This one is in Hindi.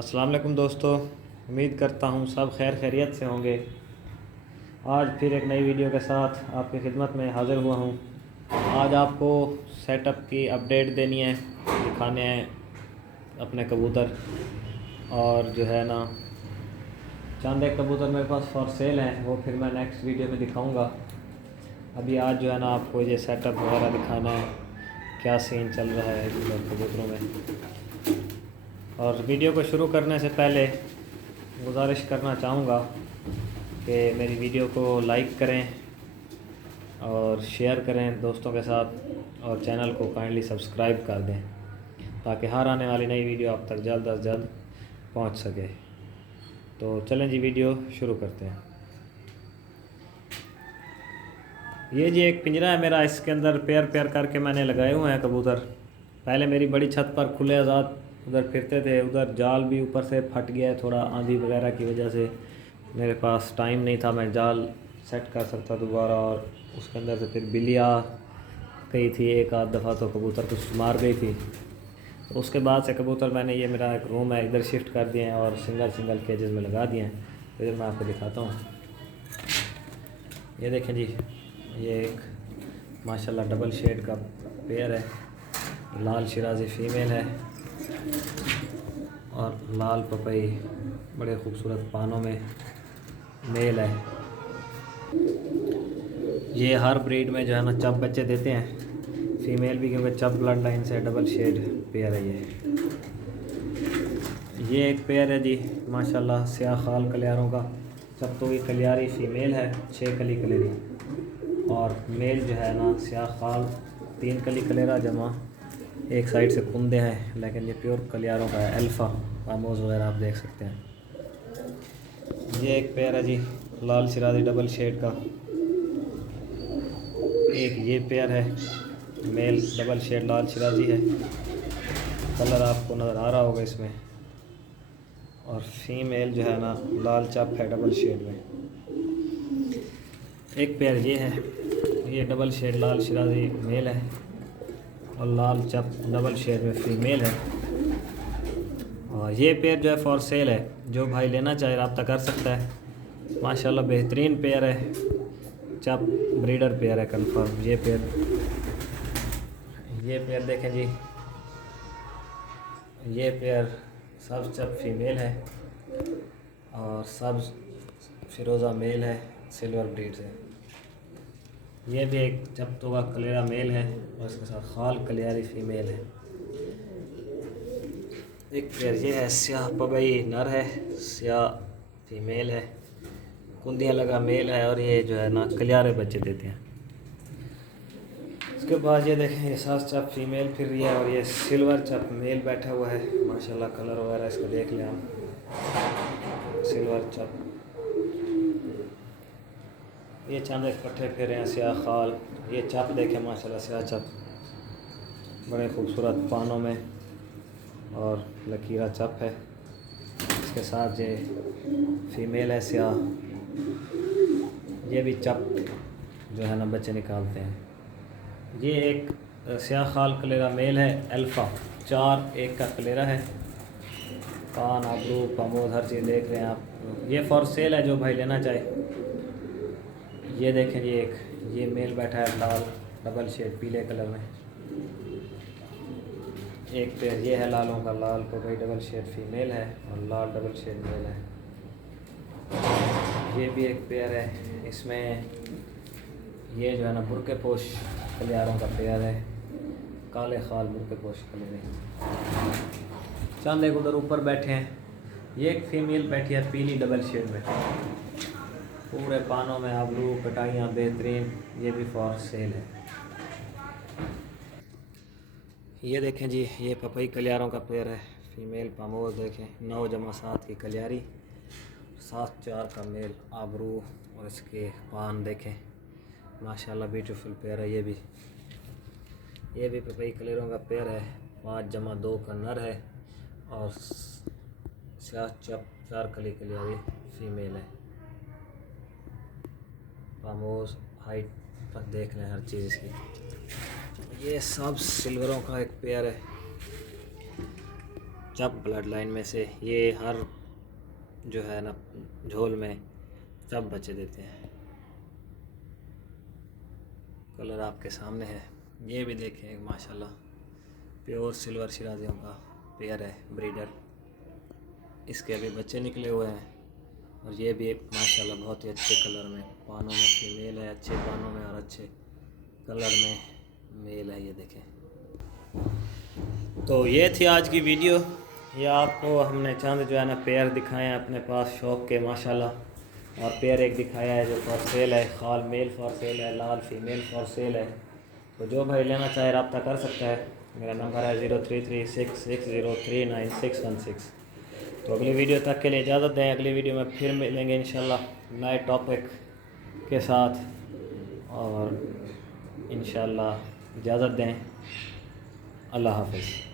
अस्सलाम वालेकुम दोस्तों, उम्मीद करता हूँ सब खैर खैरियत से होंगे। आज फिर एक नई वीडियो के साथ आपकी खिदमत में हाज़िर हुआ हूँ। आज आपको सेटअप की अपडेट देनी है, दिखाने हैं अपने कबूतर। और जो है ना, चंद एक कबूतर मेरे पास फॉर सेल हैं, वो फिर मैं नेक्स्ट वीडियो में दिखाऊँगा। अभी आज जो है ना आपको ये सेटअप वगैरह दिखाना है, क्या सीन चल रहा है इधर कबूतरों में। और वीडियो को शुरू करने से पहले गुजारिश करना चाहूँगा कि मेरी वीडियो को लाइक करें और शेयर करें दोस्तों के साथ, और चैनल को काइंडली सब्सक्राइब कर दें ताकि हर आने वाली नई वीडियो आप तक जल्द अज जल्द पहुँच सके। तो चलें जी, वीडियो शुरू करते हैं। ये जी एक पिंजरा है मेरा, इसके अंदर पेयर पेयर करके मैंने लगाए हुए हैं कबूतर। पहले मेरी बड़ी छत पर खुले आज़ाद उधर फिरते थे, उधर जाल भी ऊपर से फट गया थोड़ा आंधी वगैरह की वजह से। मेरे पास टाइम नहीं था मैं जाल सेट कर सकता दोबारा, और उसके अंदर से फिर बिल्ली आ गई थी एक आध दफ़ा, तो कबूतर कुछ मार गई थी। तो उसके बाद से कबूतर मैंने, ये मेरा एक रूम है, इधर शिफ्ट कर दिए हैं और सिंगल सिंगल केजेस में लगा दिए हैं। फिर मैं आपको दिखाता हूँ। ये देखें जी, ये एक माशाल्लाह डबल शेड का पेयर है, लाल शिराजी फ़ीमेल है और लाल पपई बड़े खूबसूरत पानों में मेल है। ये हर ब्रीड में जो है ना चप बच्चे देते हैं, फ़ीमेल भी, क्योंकि चप ब्लड लाइन से डबल शेड पेयर है ये एक पेयर है जी माशाल्लाह, स्याह खाल कलियारों का। चप्तों की कलियारी फ़ीमेल है, 6 कली कलेरी, और मेल जो है ना स्याह खाल 3 कली कलेरा जमा एक साइड से कुंदे हैं, लेकिन ये प्योर कलियारों का है। अल्फ़ा आमोज़ वगैरह आप देख सकते हैं। ये एक पेयर है जी लाल शिराजी डबल शेड का। एक ये पेयर है, मेल डबल शेड लाल शिराजी है, कलर आपको नज़र आ रहा होगा इसमें। और फीमेल जो है ना लाल चप है डबल शेड में। एक पेयर ये है, ये डबल शेड लाल शिराजी मेल है और लाल चप डबल शेड में फ़ीमेल है। और ये पेयर जो है फॉर सेल है, जो भाई लेना चाहे रब्ता कर सकता है। माशाल्लाह बेहतरीन पेयर है, चप ब्रीडर पेयर है कंफर्म। ये पेयर देखें जी, ये पेयर सब चप फीमेल है और सब फिरोज़ा मेल है सिल्वर ब्रीड से। ये भी एक चप्तों का कलेरा मेल है और इसके साथ खाल कलियारी फ़ीमेल है। एक पेयर ये है, स्याह पबई नर है, स्याह फीमेल है, कुंदियाँ लगा मेल है, और ये जो है ना कलियारे बच्चे देते हैं। उसके बाद ये देखें, ये सास चप फीमेल फिर रही है और ये सिल्वर चप मेल बैठा हुआ है। माशाल्लाह कलर वगैरह इसका देख लें आप, सिल्वर चप। ये चंद एक पट्टे फिर हैं स्याह खाल। ये चप देखें माशाल्लाह, स्याह चप बड़े खूबसूरत पानों में और लकीरा चप है। इसके साथ ये फीमेल है स्याह, ये भी चप जो है ना बच्चे निकालते हैं। ये एक स्याह खाल कलेरा मेल है, अल्फ़ा 4-1 का कलेरा है। कान आबरू पामोद हर चीज़ देख रहे हैं आप। ये फॉर सेल है, जो भाई लेना चाहे। ये देखें जी, एक ये मेल बैठा है लाल डबल शेड पीले कलर में। एक पेयर ये है लालों का, लाल पपई डबल शेड फीमेल है और लाल डबल शेड मेल है। ये भी एक पेयर है, इसमें ये जो है ना बुरके पोश कलियारों का पेयर है, काले खाल बुरके पोश कलियारे। चंद एक उधर ऊपर बैठे हैं, ये एक फीमेल बैठी है पीली डबल शेड में, पूरे पानों में आबरू कटाइयाँ बेहतरीन। ये भी फॉर सेल है। ये देखें जी, ये पपई कलियारों का पेयर है, फीमेल पामोज देखें 9-7 की कलियारी, 7-4 का मेल आबरू, और इसके पान देखें माशाल्लाह ब्यूटीफुल पेयर है। ये भी पपई कलियारों का पेयर है, 5-2 का नर है और स्याह चप 4 कली कलियारी फीमेल है। पामोज हाइट पर देख लें हर चीज़ इसकी। ये सब सिल्वरों का एक पेयर है, सब ब्लड लाइन में से, ये हर जो है ना झोल में सब बच्चे देते हैं। कलर आपके सामने है। ये भी देखें माशाल्लाह प्योर सिल्वर शिराजियों का पेयर है, ब्रीडर। इसके अभी बच्चे निकले हुए हैं और ये भी एक माशाल्लाह बहुत ही अच्छे कलर में, पानों में फीमेल है, अच्छे पानों में और अच्छे कलर में मेल है। ये देखें। तो ये थी आज की वीडियो। ये आपको हमने चंद जो है ना पेयर दिखाए हैं अपने पास शौक़ के माशाल्लाह, और पेयर एक दिखाया है जो फॉर सेल है, खाल मेल फॉर सेल है, लाल फीमेल फॉर सेल है। तो जो भाई लेना चाहे रब्ता कर सकता है। मेरा नंबर है 0336603916। तो अगली वीडियो तक के लिए इजाज़त दें। अगली वीडियो में फिर मिलेंगे इंशाल्लाह नए टॉपिक के साथ, और इंशाल्लाह इजाज़त दें। अल्लाह हाफ़िज़।